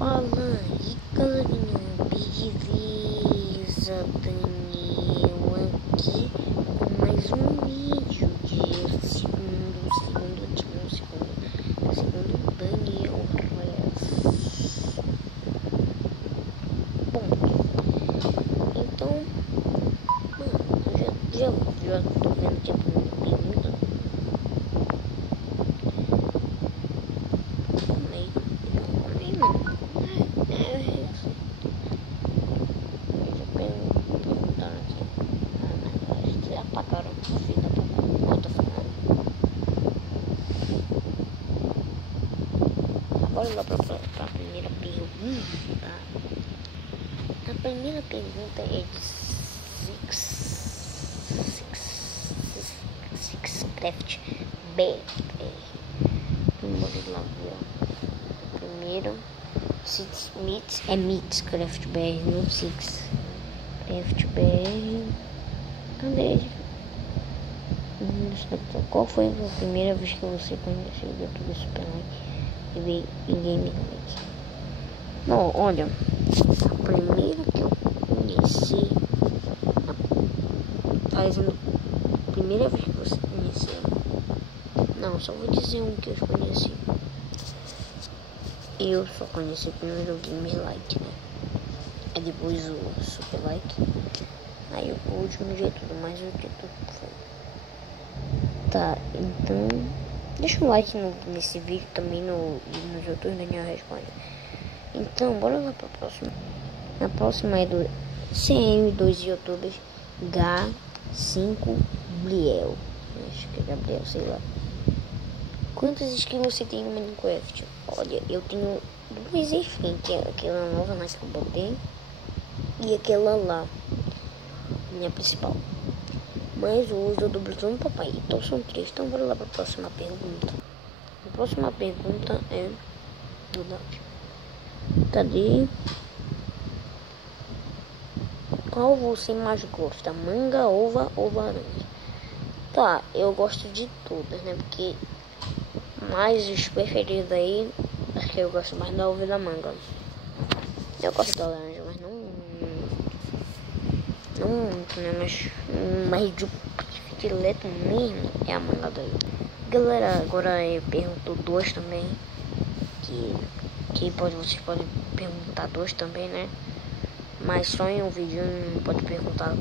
Fala aí, galerinha, beleza? Daniel aqui com mais um vídeo de segundo Daniel Reyes. Bom, então, mano, eu já tô vendo que a primeira pergunta. Apagaram o fim da porta falando. Agora lá pra primeira pergunta. A primeira pergunta é de Sixcraft BR. Vamos lá ver. Primeiro, Sixcraft BR, não Sixcraft BR. Cadê ele? Qual foi a primeira vez que você conheceu o YouTube Super Like e Game Like? Bom, olha, a primeira que eu conheci, a primeira vez que você conheceu, não, só vou dizer um que eu conheci. Eu só conheci primeiro o Game Like, né? Aí depois o Super Like, aí o último dia tudo mais o que tudo foi. Tá, então deixa um like nesse vídeo também nos outros Daniel Responde. Então bora lá pra próxima. A próxima é do CM, dois youtubers, G5Bliel. Acho que é Gabriel, sei lá. Quantos inscritos você tem no Minecraft? Olha, eu tenho duas skins, que é aquela nova mais que eu botei e aquela lá, minha principal. Mas o uso do blusão do papai. Então são três. Então bora lá para a próxima pergunta. A próxima pergunta é do Davi. Cadê? Qual você mais gosta? Manga, uva ou laranja? Tá, eu gosto de todas, né? Porque mais os preferidos aí, acho que eu gosto mais da uva e da manga. Eu gosto da laranja, mas não muito, né? Mas de direto mesmo é a manga daí. Galera, agora eu pergunto dois também. Vocês podem perguntar dois também, né? Mas só em um vídeo não pode perguntar